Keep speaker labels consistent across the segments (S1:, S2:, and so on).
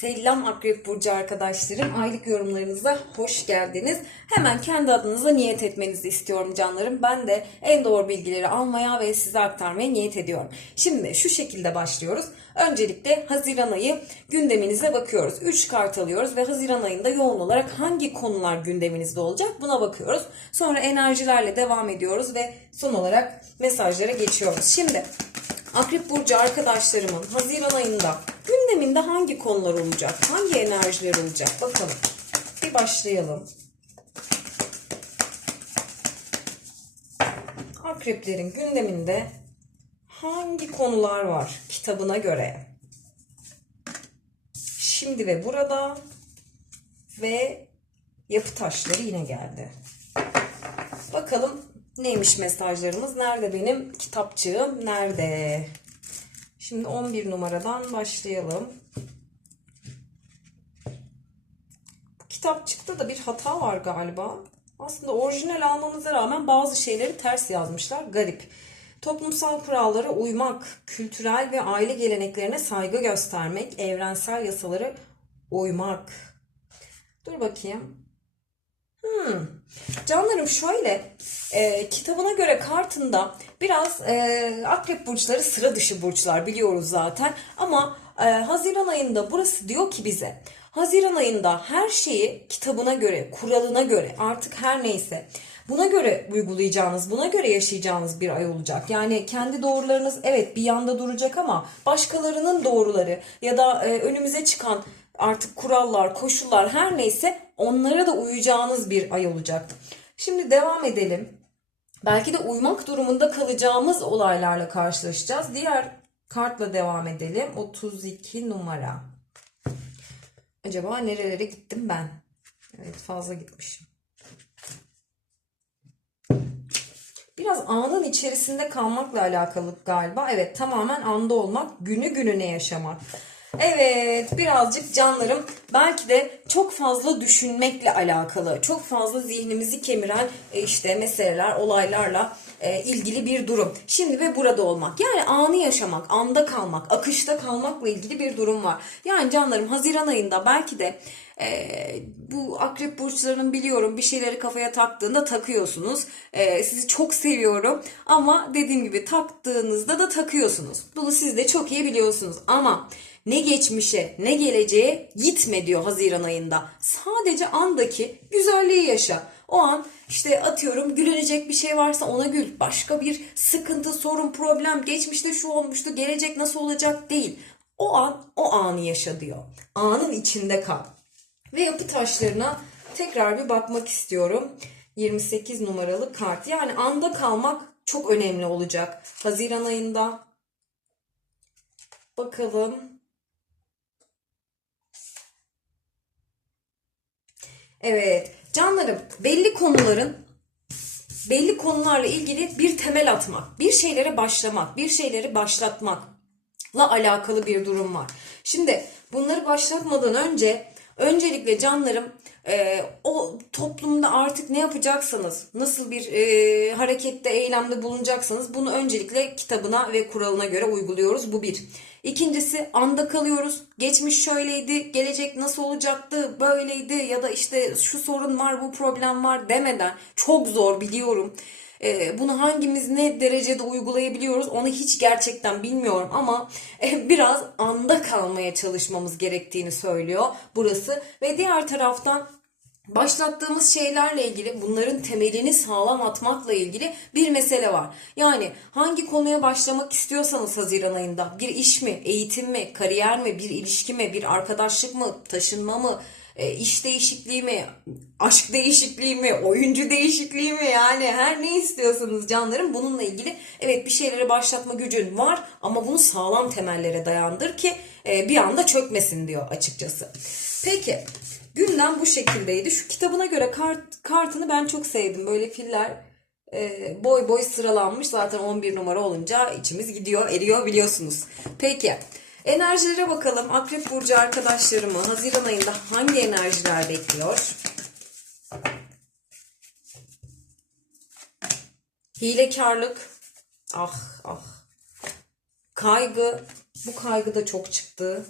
S1: Selam Akrep Burcu arkadaşlarım. Aylık yorumlarınıza hoş geldiniz. Hemen kendi adınıza niyet etmenizi istiyorum canlarım. Ben de en doğru bilgileri almaya ve size aktarmaya niyet ediyorum. Şimdi şu şekilde başlıyoruz. Öncelikle Haziran ayı gündeminize bakıyoruz. 3 kart alıyoruz ve Haziran ayında yoğun olarak hangi konular gündeminizde olacak buna bakıyoruz. Sonra enerjilerle devam ediyoruz ve son olarak mesajlara geçiyoruz. Şimdi Akrep Burcu arkadaşlarımın Haziran ayında gündeminde hangi konular olacak? Hangi enerjiler olacak? Bakalım. Bir başlayalım. Akreplerin gündeminde hangi konular var kitabına göre? Şimdi ve burada ve yapı taşları yine geldi. Bakalım neymiş mesajlarımız? Nerede benim kitapçığım? Nerede? Şimdi 11 numaradan başlayalım. Bu kitapçıkta da bir hata var galiba. Aslında orijinal almamıza rağmen bazı şeyleri ters yazmışlar. Garip. Toplumsal kurallara uymak, kültürel ve aile geleneklerine saygı göstermek, evrensel yasalara uymak. Dur bakayım. Hmm. Canlarım şöyle e, kitabına göre kartında biraz e, akrep burçları sıra dışı burçlar biliyoruz zaten ama e, Haziran ayında burası diyor ki bize Haziran ayında her şeyi kitabına göre kuralına göre artık her neyse buna göre uygulayacağınız buna göre yaşayacağınız bir ay olacak yani kendi doğrularınız evet bir yanda duracak ama başkalarının doğruları ya da e, önümüze çıkan artık kurallar, koşullar her neyse onlara da uyacağınız bir ay olacak. Şimdi devam edelim. Belki de uymak durumunda kalacağımız olaylarla karşılaşacağız. Diğer kartla devam edelim. 32 numara. Acaba nerelere gittim ben? Evet fazla gitmişim. Biraz anın içerisinde kalmakla alakalı galiba. Evet tamamen anda olmak, günü gününe yaşamak. Evet birazcık canlarım belki de çok fazla düşünmekle alakalı, çok fazla zihnimizi kemiren e, işte meseleler, olaylarla e, ilgili bir durum. Şimdi ve burada olmak. Yani anı yaşamak, anda kalmak, akışta kalmakla ilgili bir durum var. Yani canlarım Haziran ayında belki de ee, bu akrep burçlarının biliyorum bir şeyleri kafaya taktığında takıyorsunuz. Ee, sizi çok seviyorum ama dediğim gibi taktığınızda da takıyorsunuz. Bunu siz de çok iyi biliyorsunuz ama ne geçmişe ne geleceğe gitme diyor Haziran ayında. Sadece andaki güzelliği yaşa. O an işte atıyorum gülünecek bir şey varsa ona gül. Başka bir sıkıntı, sorun, problem, geçmişte şu olmuştu, gelecek nasıl olacak değil. O an o anı yaşa diyor. Anın içinde kal. Ve yapı taşlarına tekrar bir bakmak istiyorum. 28 numaralı kart. Yani anda kalmak çok önemli olacak. Haziran ayında. Bakalım. Evet. Canlarım belli konuların belli konularla ilgili bir temel atmak, bir şeylere başlamak, bir şeyleri başlatmakla alakalı bir durum var. Şimdi bunları başlatmadan önce öncelikle canlarım e, o toplumda artık ne yapacaksanız, nasıl bir e, harekette, eylemde bulunacaksanız bunu öncelikle kitabına ve kuralına göre uyguluyoruz. Bu bir. İkincisi anda kalıyoruz. Geçmiş şöyleydi, gelecek nasıl olacaktı, böyleydi ya da işte şu sorun var, bu problem var demeden çok zor biliyorum. Ee, bunu hangimiz ne derecede uygulayabiliyoruz onu hiç gerçekten bilmiyorum ama e, biraz anda kalmaya çalışmamız gerektiğini söylüyor burası. Ve diğer taraftan başlattığımız şeylerle ilgili bunların temelini sağlam atmakla ilgili bir mesele var. Yani hangi konuya başlamak istiyorsanız Haziran ayında bir iş mi, eğitim mi, kariyer mi, bir ilişki mi, bir arkadaşlık mı, taşınma mı, e, iş değişikliği mi, aşk değişikliği mi, oyuncu değişikliği mi yani her ne istiyorsanız canlarım bununla ilgili evet bir şeylere başlatma gücün var ama bunu sağlam temellere dayandır ki e, bir anda çökmesin diyor açıkçası. Peki gündem bu şekildeydi. Şu kitabına göre kart, kartını ben çok sevdim. Böyle filler e, boy boy sıralanmış. Zaten 11 numara olunca içimiz gidiyor, eriyor biliyorsunuz. Peki. Enerjilere bakalım. Akrep Burcu arkadaşlarımı Haziran ayında hangi enerjiler bekliyor? Hilekarlık. Ah ah. Kaygı. Bu kaygı da çok çıktı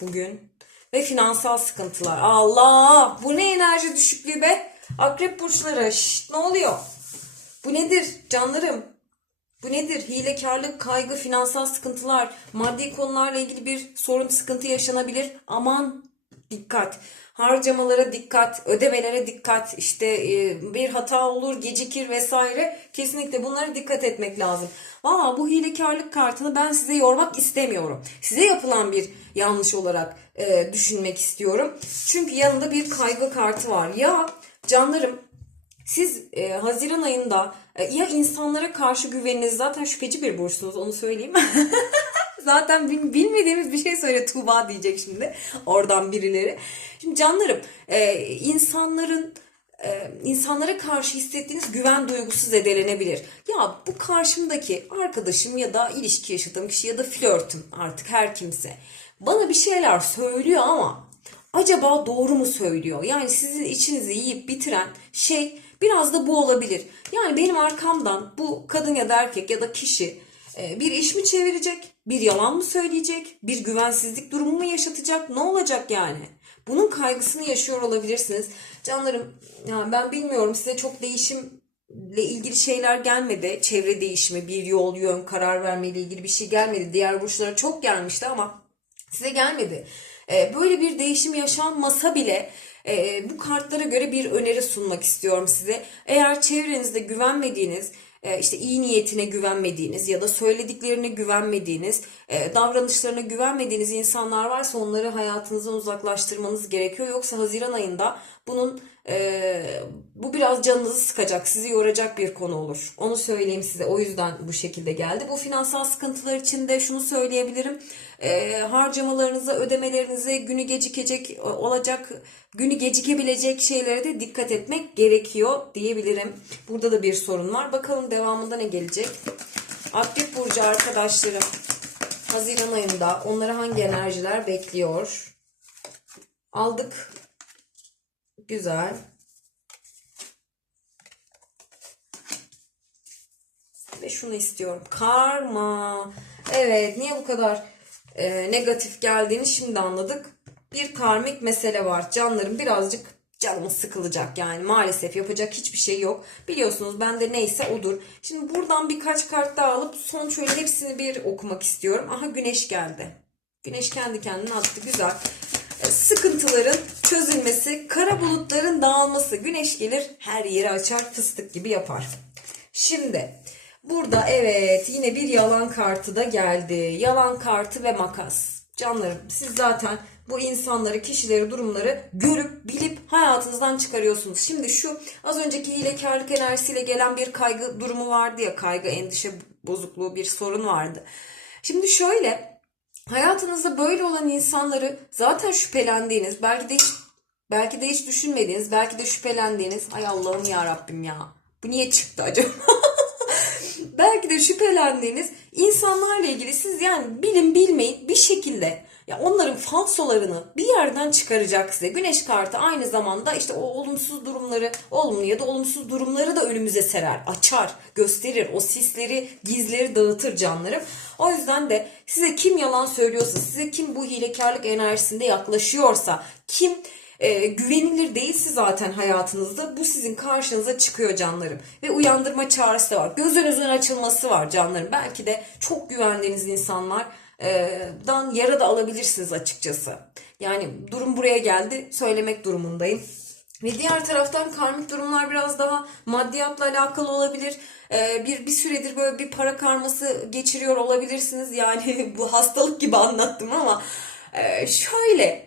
S1: bugün. ve finansal sıkıntılar. Allah! Bu ne enerji düşüklüğü be? Akrep burçları. Şşt, ne oluyor? Bu nedir canlarım? Bu nedir? Hilekarlık, kaygı, finansal sıkıntılar, maddi konularla ilgili bir sorun, sıkıntı yaşanabilir. Aman dikkat. Harcamalara dikkat, ödemelere dikkat, işte e, bir hata olur, gecikir vesaire. Kesinlikle bunlara dikkat etmek lazım. Valla bu hilekarlık kartını ben size yormak istemiyorum. Size yapılan bir yanlış olarak e, düşünmek istiyorum. Çünkü yanında bir kaygı kartı var. Ya canlarım siz e, Haziran ayında e, ya insanlara karşı güveniniz zaten şüpheci bir burçsunuz onu söyleyeyim. zaten bil- bilmediğimiz bir şey söyle Tuğba diyecek şimdi oradan birileri. Şimdi canlarım e, insanların e, insanlara karşı hissettiğiniz güven duygusu zedelenebilir. Ya bu karşımdaki arkadaşım ya da ilişki yaşadığım kişi ya da flörtüm artık her kimse bana bir şeyler söylüyor ama acaba doğru mu söylüyor? Yani sizin içinizi yiyip bitiren şey biraz da bu olabilir. Yani benim arkamdan bu kadın ya da erkek ya da kişi e, bir iş mi çevirecek? Bir yalan mı söyleyecek? Bir güvensizlik durumu mu yaşatacak? Ne olacak yani? Bunun kaygısını yaşıyor olabilirsiniz. Canlarım yani ben bilmiyorum size çok değişimle ilgili şeyler gelmedi. Çevre değişimi, bir yol, yön, karar verme ile ilgili bir şey gelmedi. Diğer burçlara çok gelmişti ama size gelmedi. Ee, Böyle bir değişim yaşanmasa bile e, bu kartlara göre bir öneri sunmak istiyorum size. Eğer çevrenizde güvenmediğiniz, e, işte iyi niyetine güvenmediğiniz ya da söylediklerine güvenmediğiniz, e, davranışlarına güvenmediğiniz insanlar varsa onları hayatınızdan uzaklaştırmanız gerekiyor. Yoksa Haziran ayında bunun e, bu biraz canınızı sıkacak, sizi yoracak bir konu olur. Onu söyleyeyim size. O yüzden bu şekilde geldi. Bu finansal sıkıntılar için de şunu söyleyebilirim. E, harcamalarınıza, ödemelerinize günü gecikecek olacak, günü gecikebilecek şeylere de dikkat etmek gerekiyor diyebilirim. Burada da bir sorun var. Bakalım devamında ne gelecek? Akrep Burcu arkadaşlarım Haziran ayında onlara hangi enerjiler bekliyor? Aldık. Güzel. Ve şunu istiyorum. Karma. Evet, niye bu kadar e, negatif geldiğini şimdi anladık. Bir karmik mesele var. Canlarım birazcık canımız sıkılacak yani maalesef yapacak hiçbir şey yok. Biliyorsunuz bende neyse odur. Şimdi buradan birkaç kart daha alıp son şöyle hepsini bir okumak istiyorum. Aha güneş geldi. Güneş kendi kendine attı güzel. Sıkıntıların çözülmesi, kara bulutların dağılması. Güneş gelir her yeri açar fıstık gibi yapar. Şimdi burada evet yine bir yalan kartı da geldi. Yalan kartı ve makas. Canlarım siz zaten bu insanları, kişileri, durumları görüp bilip hayatınızdan çıkarıyorsunuz. Şimdi şu az önceki hilekarlık enerjisiyle gelen bir kaygı durumu vardı ya kaygı, endişe bozukluğu bir sorun vardı. Şimdi şöyle hayatınızda böyle olan insanları zaten şüphelendiğiniz, belki de hiç belki de hiç düşünmediğiniz, belki de şüphelendiğiniz, ay Allah'ım ya Rabbim ya. Bu niye çıktı acaba? belki de şüphelendiğiniz insanlarla ilgili siz yani bilin bilmeyin bir şekilde ya onların falsolarını bir yerden çıkaracak size. Güneş kartı aynı zamanda işte o olumsuz durumları, olumlu ya da olumsuz durumları da önümüze serer, açar, gösterir. O sisleri, gizleri dağıtır canlarım. O yüzden de size kim yalan söylüyorsa, size kim bu hilekarlık enerjisinde yaklaşıyorsa, kim e, güvenilir değilse zaten hayatınızda bu sizin karşınıza çıkıyor canlarım. Ve uyandırma çağrısı da var. Gözünüzün açılması var canlarım. Belki de çok güvendiğiniz insanlar dan yara da alabilirsiniz açıkçası. Yani durum buraya geldi. Söylemek durumundayım. Ve diğer taraftan karmik durumlar biraz daha maddiyatla alakalı olabilir. Ee, bir bir süredir böyle bir para karması geçiriyor olabilirsiniz. Yani bu hastalık gibi anlattım ama e, şöyle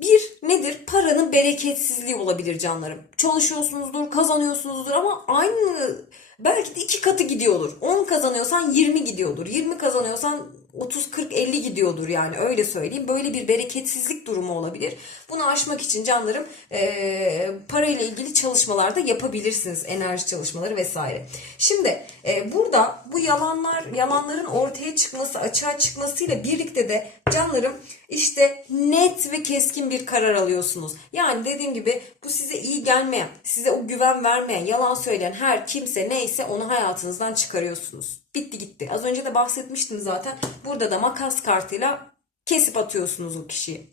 S1: bir nedir? Paranın bereketsizliği olabilir canlarım. Çalışıyorsunuzdur, kazanıyorsunuzdur ama aynı belki de iki katı gidiyordur. 10 kazanıyorsan 20 gidiyordur. 20 kazanıyorsan 30, 40, 50 gidiyordur yani öyle söyleyeyim. Böyle bir bereketsizlik durumu olabilir. Bunu aşmak için canlarım e, parayla ilgili çalışmalar da yapabilirsiniz. Enerji çalışmaları vesaire. Şimdi e, burada bu yalanlar, yalanların ortaya çıkması, açığa çıkmasıyla birlikte de canlarım işte net ve keskin bir karar alıyorsunuz. Yani dediğim gibi bu size iyi gelmeyen, size o güven vermeyen, yalan söyleyen her kimse neyse onu hayatınızdan çıkarıyorsunuz. Bitti gitti. Az önce de bahsetmiştim zaten. Burada da makas kartıyla kesip atıyorsunuz o kişiyi.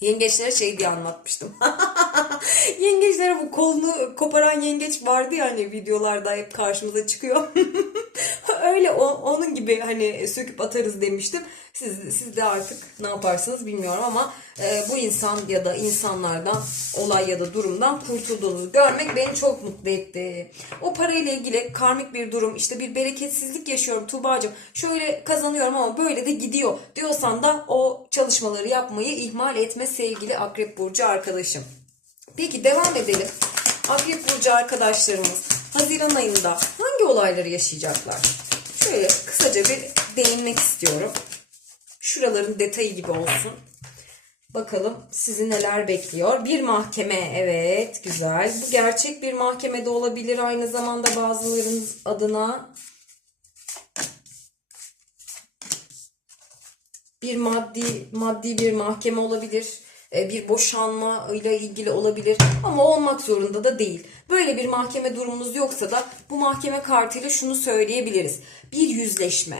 S1: Yengeçlere şey diye anlatmıştım. Yengeçlere bu kolunu koparan yengeç vardı ya hani videolarda hep karşımıza çıkıyor. Öyle o, onun gibi hani söküp atarız demiştim. Siz, siz de artık ne yaparsınız bilmiyorum ama e, bu insan ya da insanlardan olay ya da durumdan kurtulduğunuzu görmek beni çok mutlu etti. O parayla ilgili karmik bir durum işte bir bereketsizlik yaşıyorum Tuğba'cığım şöyle kazanıyorum ama böyle de gidiyor diyorsan da o çalışmaları yapmayı ihmal etme sevgili Akrep Burcu arkadaşım. Peki devam edelim. Akrep Burcu arkadaşlarımız Haziran ayında hangi olayları yaşayacaklar? Şöyle kısaca bir değinmek istiyorum. Şuraların detayı gibi olsun. Bakalım sizi neler bekliyor. Bir mahkeme evet güzel. Bu gerçek bir mahkemede olabilir aynı zamanda bazılarınız adına. Bir maddi maddi bir mahkeme olabilir. E, Bir boşanma ile ilgili olabilir ama olmak zorunda da değil. Böyle bir mahkeme durumunuz yoksa da bu mahkeme kartıyla şunu söyleyebiliriz. Bir yüzleşme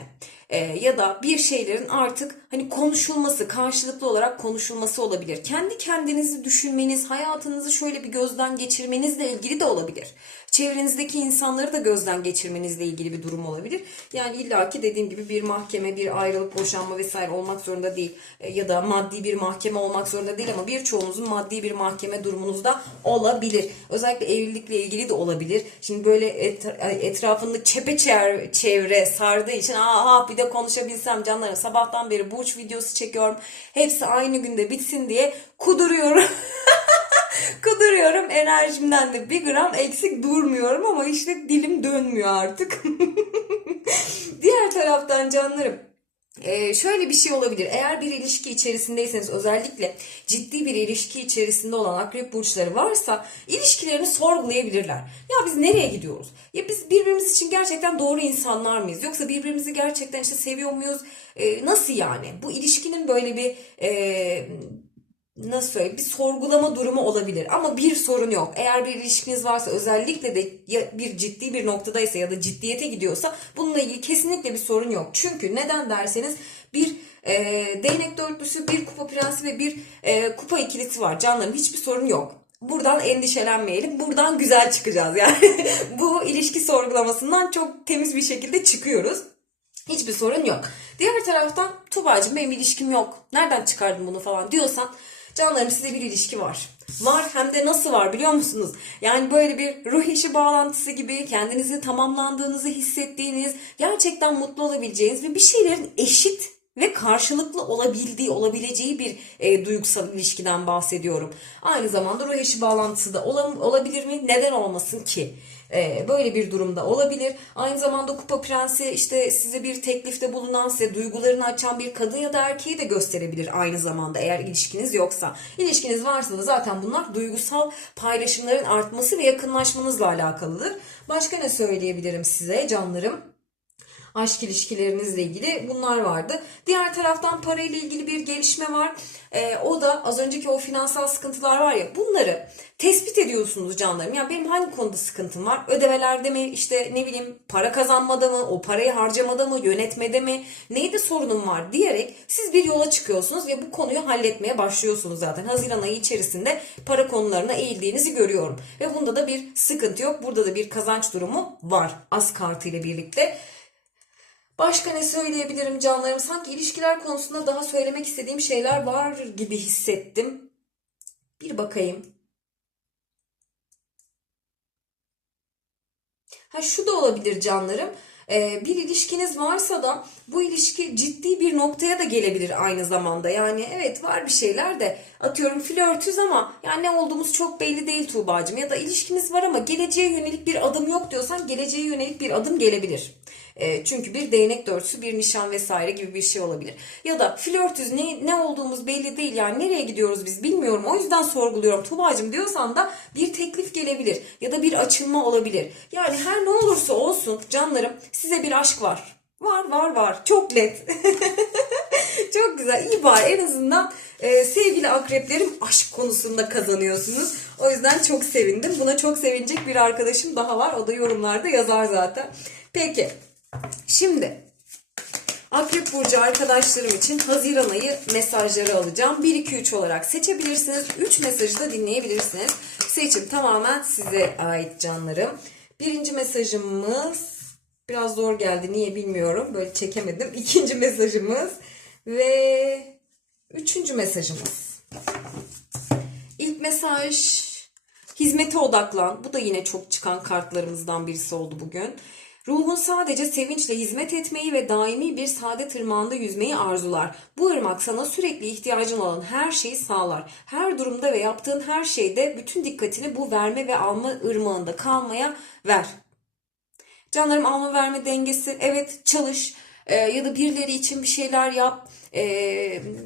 S1: e, ya da bir şeylerin artık hani konuşulması, karşılıklı olarak konuşulması olabilir. Kendi kendinizi düşünmeniz, hayatınızı şöyle bir gözden geçirmenizle ilgili de olabilir. Çevrenizdeki insanları da gözden geçirmenizle ilgili bir durum olabilir. Yani illaki dediğim gibi bir mahkeme, bir ayrılık, boşanma vesaire olmak zorunda değil. E, ya da maddi bir mahkeme olmak zorunda değil ama birçoğunuzun maddi bir mahkeme durumunuzda olabilir. Özellikle evlilikle ilgili de olabilir. Şimdi böyle et, etrafında çepeçevre çevre sardığı için aha bir de konuşabilsem canlarım sabahtan beri burç videosu çekiyorum. Hepsi aynı günde bitsin diye kuduruyorum. kuduruyorum enerjimden de bir gram eksik durmuyorum ama işte dilim dönmüyor artık. Diğer taraftan canlarım ee, şöyle bir şey olabilir. Eğer bir ilişki içerisindeyseniz özellikle ciddi bir ilişki içerisinde olan akrep burçları varsa ilişkilerini sorgulayabilirler. Ya biz nereye gidiyoruz? Ya biz birbirimiz için gerçekten doğru insanlar mıyız? Yoksa birbirimizi gerçekten işte seviyor muyuz? Ee, nasıl yani? Bu ilişkinin böyle bir e, nasıl söyleyeyim bir sorgulama durumu olabilir ama bir sorun yok. Eğer bir ilişkiniz varsa özellikle de bir ciddi bir noktadaysa ya da ciddiyete gidiyorsa bununla ilgili kesinlikle bir sorun yok. Çünkü neden derseniz bir e, değnek dörtlüsü, bir kupa prensi ve bir e, kupa ikilisi var. Canlarım hiçbir sorun yok. Buradan endişelenmeyelim. Buradan güzel çıkacağız yani. Bu ilişki sorgulamasından çok temiz bir şekilde çıkıyoruz. Hiçbir sorun yok. Diğer taraftan Tuba'cığım benim ilişkim yok. Nereden çıkardın bunu falan diyorsan Canlarım size bir ilişki var. Var hem de nasıl var biliyor musunuz? Yani böyle bir ruh eşi bağlantısı gibi kendinizi tamamlandığınızı hissettiğiniz, gerçekten mutlu olabileceğiniz ve bir şeylerin eşit ve karşılıklı olabildiği, olabileceği bir e, duygusal ilişkiden bahsediyorum. Aynı zamanda ruh eşi bağlantısı da olabilir mi? Neden olmasın ki? E, böyle bir durumda olabilir. Aynı zamanda Kupa Prensi işte size bir teklifte bulunan, size duygularını açan bir kadın ya da erkeği de gösterebilir aynı zamanda eğer ilişkiniz yoksa. İlişkiniz varsa da zaten bunlar duygusal paylaşımların artması ve yakınlaşmanızla alakalıdır. Başka ne söyleyebilirim size canlarım? Aşk ilişkilerinizle ilgili bunlar vardı. Diğer taraftan parayla ilgili bir gelişme var. Ee, o da az önceki o finansal sıkıntılar var ya bunları tespit ediyorsunuz canlarım. Yani benim hangi konuda sıkıntım var? Ödemelerde mi? işte ne bileyim para kazanmada mı? O parayı harcamada mı? Yönetmede mi? Neydi sorunum var diyerek siz bir yola çıkıyorsunuz ve bu konuyu halletmeye başlıyorsunuz zaten. Haziran ayı içerisinde para konularına eğildiğinizi görüyorum. Ve bunda da bir sıkıntı yok. Burada da bir kazanç durumu var. Az kartı ile birlikte. Başka ne söyleyebilirim canlarım? Sanki ilişkiler konusunda daha söylemek istediğim şeyler var gibi hissettim. Bir bakayım. Ha şu da olabilir canlarım. Ee, bir ilişkiniz varsa da bu ilişki ciddi bir noktaya da gelebilir aynı zamanda. Yani evet var bir şeyler de atıyorum flörtüz ama yani ne olduğumuz çok belli değil Tuğba'cığım. Ya da ilişkimiz var ama geleceğe yönelik bir adım yok diyorsan geleceğe yönelik bir adım gelebilir. E, çünkü bir değnek dörtüsü, bir nişan vesaire gibi bir şey olabilir. Ya da flörtüz ne, ne olduğumuz belli değil. Yani nereye gidiyoruz biz bilmiyorum. O yüzden sorguluyorum. Tuba'cığım diyorsan da bir teklif gelebilir. Ya da bir açılma olabilir. Yani her ne olursa olsun canlarım size bir aşk var. Var var var. Çok net. Çok güzel. İyi bari en azından e, sevgili akreplerim aşk konusunda kazanıyorsunuz. O yüzden çok sevindim. Buna çok sevinecek bir arkadaşım daha var. O da yorumlarda yazar zaten. Peki. Şimdi Akrep Burcu arkadaşlarım için Haziran ayı mesajları alacağım. 1-2-3 olarak seçebilirsiniz. 3 mesajı da dinleyebilirsiniz. Seçim tamamen size ait canlarım. Birinci mesajımız biraz zor geldi. Niye bilmiyorum. Böyle çekemedim. İkinci mesajımız ve üçüncü mesajımız. İlk mesaj hizmete odaklan. Bu da yine çok çıkan kartlarımızdan birisi oldu bugün. Ruhun sadece sevinçle hizmet etmeyi ve daimi bir saadet ırmağında yüzmeyi arzular. Bu ırmak sana sürekli ihtiyacın olan her şeyi sağlar. Her durumda ve yaptığın her şeyde bütün dikkatini bu verme ve alma ırmağında kalmaya ver. Canlarım alma verme dengesi. Evet çalış e, ya da birileri için bir şeyler yap e,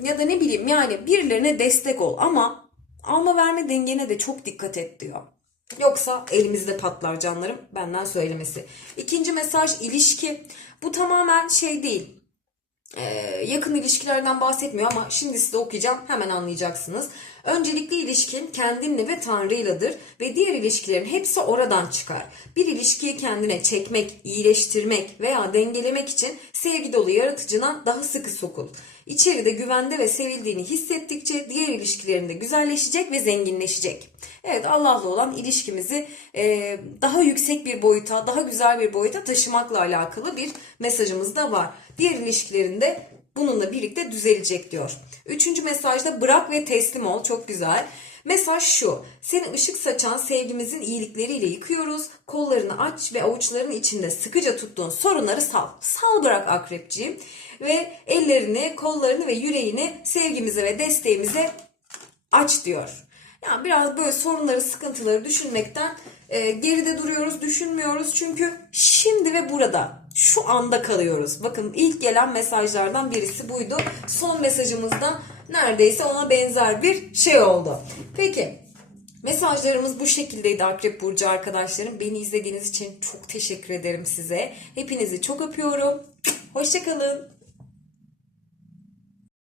S1: ya da ne bileyim yani birilerine destek ol ama alma verme dengene de çok dikkat et diyor. Yoksa elimizde patlar canlarım benden söylemesi. İkinci mesaj ilişki. Bu tamamen şey değil. Ee, yakın ilişkilerden bahsetmiyor ama şimdi size okuyacağım hemen anlayacaksınız. Öncelikli ilişkin kendinle ve Tanrı'yladır ve diğer ilişkilerin hepsi oradan çıkar. Bir ilişkiyi kendine çekmek, iyileştirmek veya dengelemek için sevgi dolu yaratıcına daha sıkı sokul. İçeride güvende ve sevildiğini hissettikçe diğer ilişkilerinde güzelleşecek ve zenginleşecek. Evet Allah'la olan ilişkimizi e, daha yüksek bir boyuta, daha güzel bir boyuta taşımakla alakalı bir mesajımız da var. Diğer ilişkilerinde bununla birlikte düzelecek diyor. Üçüncü mesajda bırak ve teslim ol. Çok güzel. Mesaj şu. Seni ışık saçan sevgimizin iyilikleriyle yıkıyoruz. Kollarını aç ve avuçların içinde sıkıca tuttuğun sorunları sal. Sal bırak akrepciğim. Ve ellerini, kollarını ve yüreğini sevgimize ve desteğimize aç diyor. Yani biraz böyle sorunları, sıkıntıları düşünmekten e, geride duruyoruz, düşünmüyoruz. Çünkü şimdi ve burada, şu anda kalıyoruz. Bakın ilk gelen mesajlardan birisi buydu. Son mesajımızda neredeyse ona benzer bir şey oldu. Peki, mesajlarımız bu şekildeydi Akrep Burcu arkadaşlarım. Beni izlediğiniz için çok teşekkür ederim size. Hepinizi çok öpüyorum. Hoşçakalın.